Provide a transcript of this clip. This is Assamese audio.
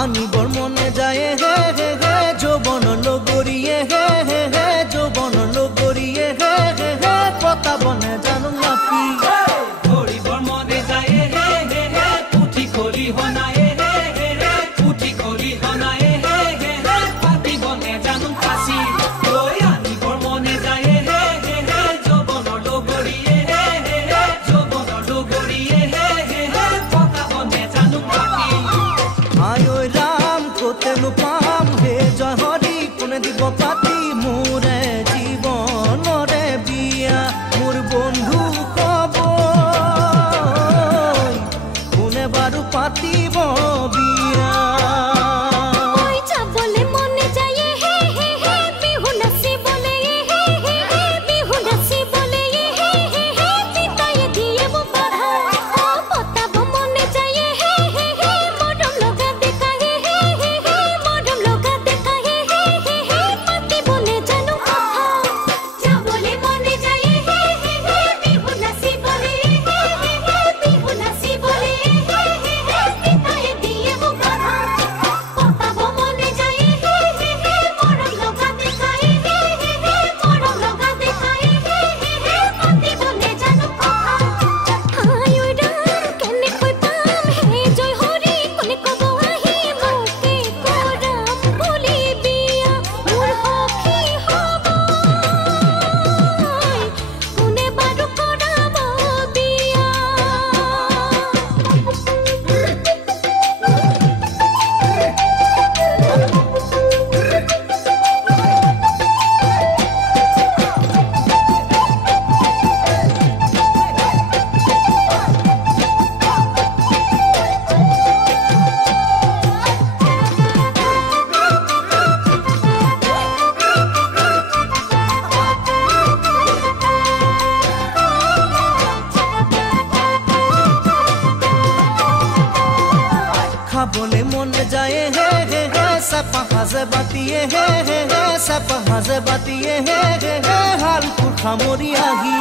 আনিবৰ মনে যায় হে হে হে যৌবন লগৰিয়ে হে হে হে যৌবন লগৰিয়ে হে হে হে পতাবনে জানো নাপি ধৰিবৰ মনে যায় হে হে হে পুঠি খলি হনায়ে হে হে হে পুঠি খলি হনায়ে হে হে হে পাতিবনে জানো কাছি লৈ আনিবৰ মনে যায় হে হে হে যৌবন লগৰিয়ে হে হে হে যৌবন লগৰিয়ে হে হে হে পতাবনে জানো নাপি আয় ঐ রাম কোতেনো পাম হে জয় হরি কোনে দিব পাতি মোরে জীবনরে বিয়া মোর বন্ধু কব কোনে বারু পাতিব বিয়া খাবলে মন যায় হে হে হে সাপা হাজে বাতিয়ে হে হে হে সাপা হাজে বাতিয়ে হে হে হে হালপুর খামরি আহি